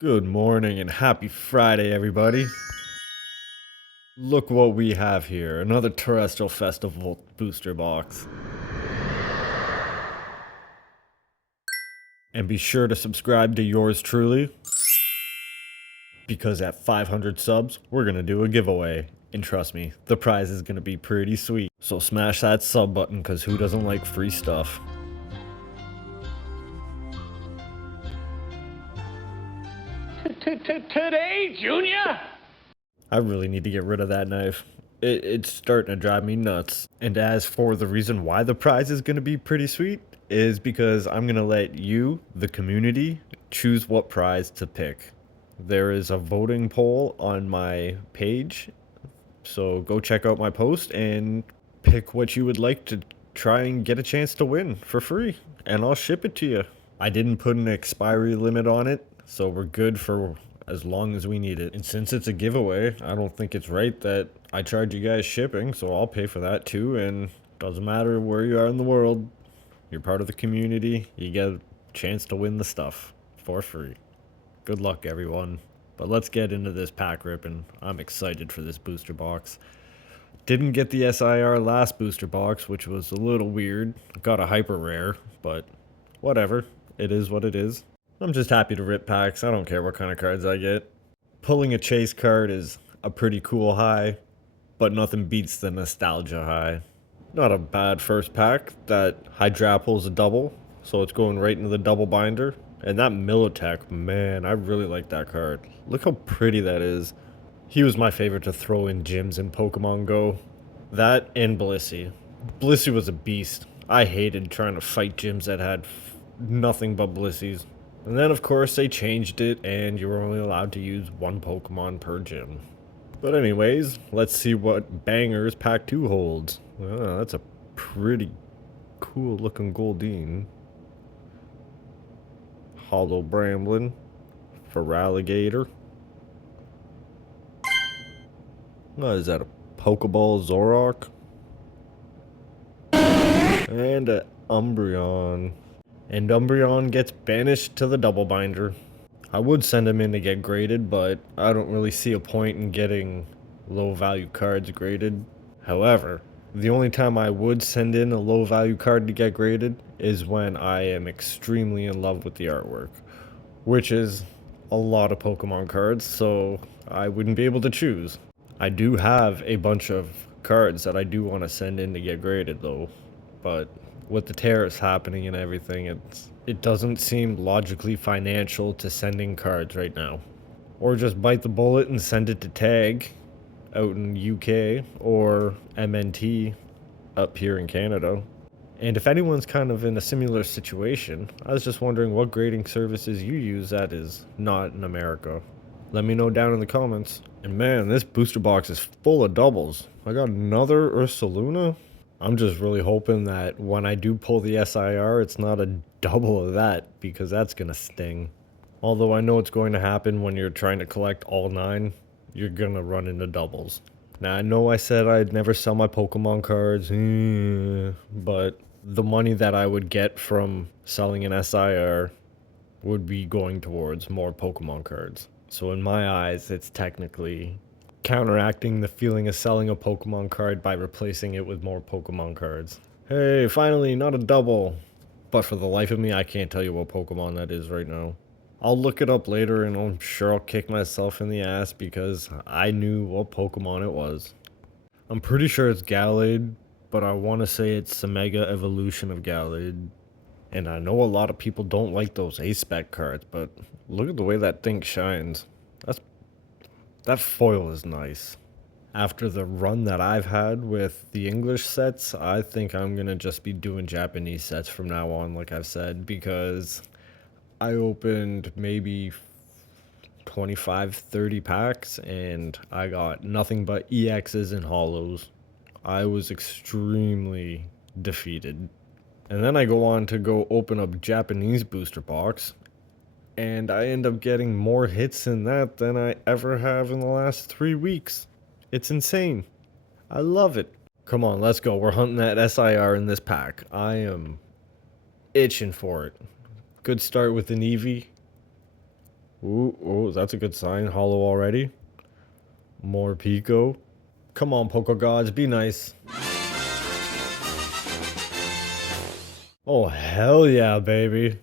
Good morning and happy Friday, everybody. Look what we have here, another Terastal Festival booster box. And be sure to subscribe to yours truly, because at 500 subs, we're gonna do a giveaway. And trust me, the prize is gonna be pretty sweet. So smash that sub button, cause who doesn't like free stuff? Today, Junior? I really need to get rid of that knife. It's starting to drive me nuts. And as for the reason why the prize is going to be pretty sweet, is because I'm going to let you, the community, choose what prize to pick. There is a voting poll on my page, so go check out my post and pick what you would like to try and get a chance to win for free, and I'll ship it to you. I didn't put an expiry limit on it, so we're good for as long as we need it. And since it's a giveaway, I don't think it's right that I charge you guys shipping, so I'll pay for that too. And doesn't matter where you are in the world, you're part of the community, you get a chance to win the stuff for free. Good luck, everyone. But let's get into this pack ripping. I'm excited for this booster box. Didn't get the SIR last booster box, which was a little weird. Got a hyper rare, but whatever. It is what it is. I'm just happy to rip packs. I don't care what kind of cards I get. Pulling a chase card is a pretty cool high, but nothing beats the nostalgia high. Not a bad first pack. That Hydrapul's a double, so it's going right into the double binder. And that Militech, man, I really like that card. Look how pretty that is. He was my favorite to throw in gyms in Pokemon Go. That and Blissey. Blissey was a beast. I hated trying to fight gyms that had nothing but Blisseys. And then, of course, they changed it, and you were only allowed to use one Pokemon per gym. But anyways, let's see what bangers Pack 2 holds. That's a pretty cool looking Goldeen. Hollow Bramblin. Feraligatr. What is that, a Pokeball Zorok? And a Umbreon. And Umbreon gets banished to the double binder. I would send him in to get graded, but I don't really see a point in getting low value cards graded. However, the only time I would send in a low value card to get graded is when I am extremely in love with the artwork, which is a lot of Pokemon cards, so I wouldn't be able to choose. I do have a bunch of cards that I do want to send in to get graded though, but with the tariffs happening and everything, it doesn't seem logically financial to sending cards right now. Or just bite the bullet and send it to Tag out in UK or MNT up here in Canada. And if anyone's kind of in a similar situation, I was just wondering what grading services you use that is not in America. Let me know down in the comments. And man, this booster box is full of doubles. I got another Ursaluna. I'm just really hoping that when I do pull the SIR, it's not a double of that, because that's gonna sting. Although I know it's going to happen when you're trying to collect all 9, you're gonna run into doubles. Now, I know I said I'd never sell my Pokemon cards, but the money that I would get from selling an SIR would be going towards more Pokemon cards. So in my eyes, it's technically counteracting the feeling of selling a Pokemon card by replacing it with more Pokemon cards. Hey, finally, not a double. But for the life of me, I can't tell you what Pokemon that is right now. I'll look it up later, and I'm sure I'll kick myself in the ass because I knew what Pokemon it was. I'm pretty sure it's Gallade, but I want to say it's the Mega Evolution of Gallade. And I know a lot of people don't like those A-Spec cards, but look at the way that thing shines. That foil is nice. After the run that I've had with the English sets, I think I'm gonna just be doing Japanese sets from now on, like I've said, because I opened maybe 25, 30 packs, and I got nothing but EXs and holos. I was extremely defeated. And then I go on to go open up Japanese booster box, and I end up getting more hits in that than I ever have in the last 3 weeks. It's insane. I love it. Come on, let's go. We're hunting that SIR in this pack. I am itching for it. Good start with an Eevee. Ooh, oh, that's a good sign. Hollow already. More Pico. Come on, Poco Gods, be nice. Oh, hell yeah, baby.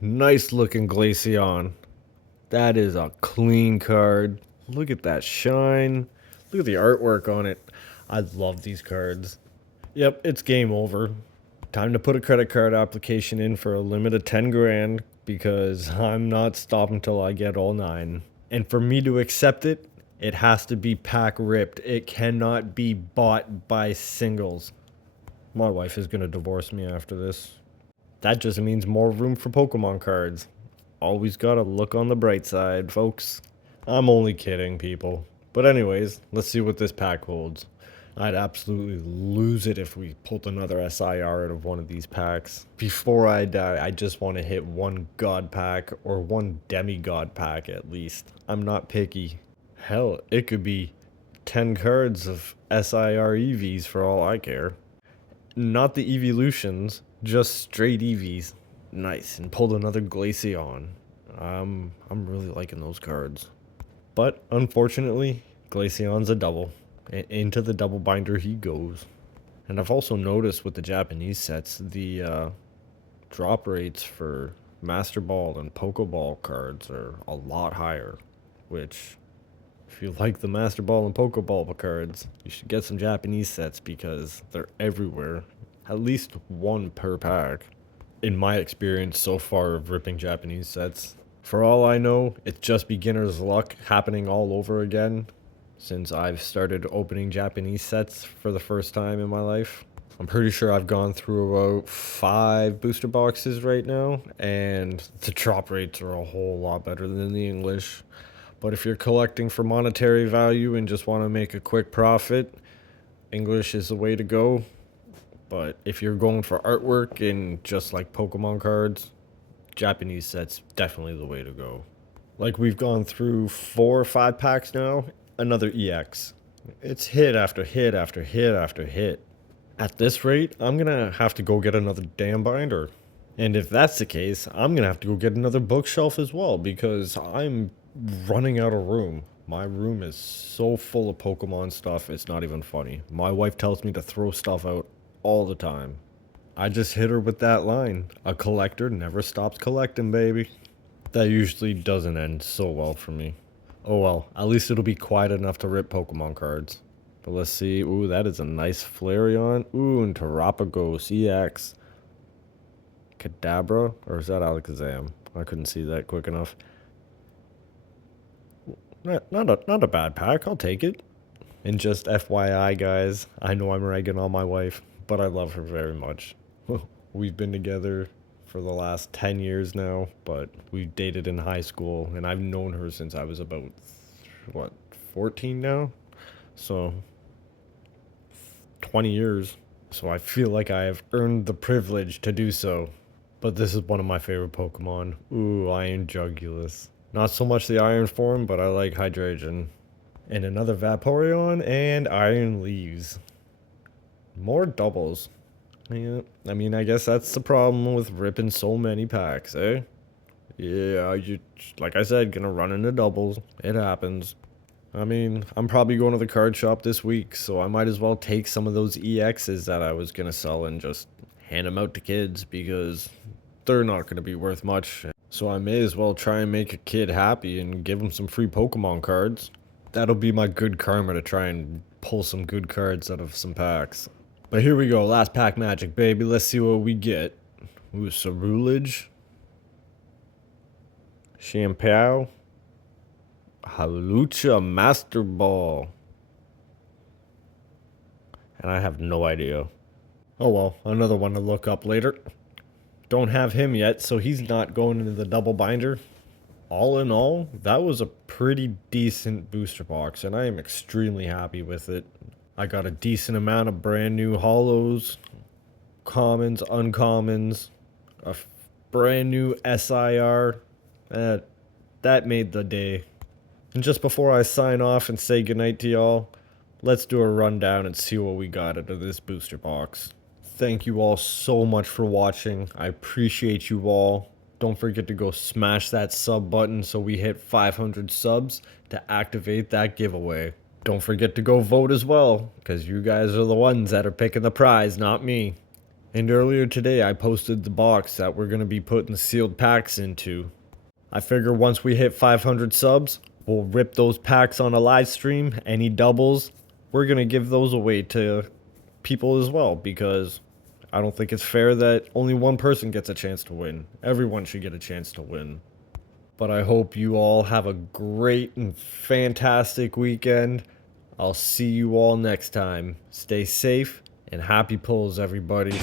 Nice looking Glaceon. That is a clean card. Look at that shine. Look at the artwork on it. I love these cards. Yep, it's game over. Time to put a credit card application in for a limit of 10 grand because I'm not stopping till I get all 9. And for me to accept it, it has to be pack ripped. It cannot be bought by singles. My wife is going to divorce me after this. That just means more room for Pokemon cards. Always gotta look on the bright side, folks. I'm only kidding, people. But anyways, let's see what this pack holds. I'd absolutely lose it if we pulled another SIR out of one of these packs. Before I die, I just want to hit one God pack or one Demigod pack at least. I'm not picky. Hell, it could be 10 cards of SIR EVs for all I care. Not the evolutions, just straight EVs. Nice, and pulled another Glaceon. I'm really liking those cards. But unfortunately, Glaceon's a double. Into the double binder he goes. And I've also noticed with the Japanese sets, the drop rates for Master Ball and Pokeball cards are a lot higher. Which, if you like the Master Ball and Pokeball cards, you should get some Japanese sets because they're everywhere. At least one per pack. In my experience so far of ripping Japanese sets, for all I know, it's just beginner's luck happening all over again since I've started opening Japanese sets for the first time in my life. I'm pretty sure I've gone through about 5 booster boxes right now, and the drop rates are a whole lot better than the English. But if you're collecting for monetary value and just want to make a quick profit, English is the way to go. But if you're going for artwork and just like Pokemon cards, Japanese sets definitely the way to go. Like we've gone through 4 or 5 packs now, another EX. It's hit after hit after hit after hit. At this rate, I'm gonna have to go get another damn binder. And if that's the case, I'm gonna have to go get another bookshelf as well because I'm running out of room. My room is so full of Pokemon stuff, it's not even funny. My wife tells me to throw stuff out all the time. I just hit her with that line. A collector never stops collecting, baby. That usually doesn't end so well for me. Oh well, at least it'll be quiet enough to rip Pokemon cards. But let's see. Ooh, that is a nice Flareon. Ooh, and Terapagos EX. Kadabra? Or is that Alakazam? I couldn't see that quick enough. Not a bad pack. I'll take it. And just FYI, guys, I know I'm ragging on my wife, but I love her very much. We've been together for the last 10 years now, but we dated in high school, and I've known her since I was about, what, 14 now? So, 20 years. So I feel like I have earned the privilege to do so. But this is one of my favorite Pokemon. Ooh, Iron Jugulus. Not so much the Iron form, but I like Hydreigon. And another Vaporeon and Iron Leaves. More doubles. Yeah, I mean, I guess that's the problem with ripping so many packs, eh? Yeah, you, like I said, gonna run into doubles. It happens. I mean, I'm probably going to the card shop this week, so I might as well take some of those EXs that I was gonna sell and just hand them out to kids because they're not gonna be worth much. So I may as well try and make a kid happy and give him some free Pokemon cards. That'll be my good karma to try and pull some good cards out of some packs. But here we go, last pack magic, baby. Let's see what we get. Ooh, Cerulege. Shampoo. Halucha Master Ball. And I have no idea. Oh well, another one to look up later. Don't have him yet, so he's not going into the double binder. All in all, that was a pretty decent booster box, and I am extremely happy with it. I got a decent amount of brand new holos, commons, uncommons, a brand new SIR. That made the day. And just before I sign off and say goodnight to y'all, let's do a rundown and see what we got out of this booster box. Thank you all so much for watching. I appreciate you all. Don't forget to go smash that sub button so we hit 500 subs to activate that giveaway. Don't forget to go vote as well, because you guys are the ones that are picking the prize, not me. And earlier today I posted the box that we're going to be putting the sealed packs into. I figure once we hit 500 subs, we'll rip those packs on a live stream. Any doubles, we're going to give those away to people as well, because I don't think it's fair that only one person gets a chance to win. Everyone should get a chance to win. But I hope you all have a great and fantastic weekend. I'll see you all next time. Stay safe and happy pulls, everybody.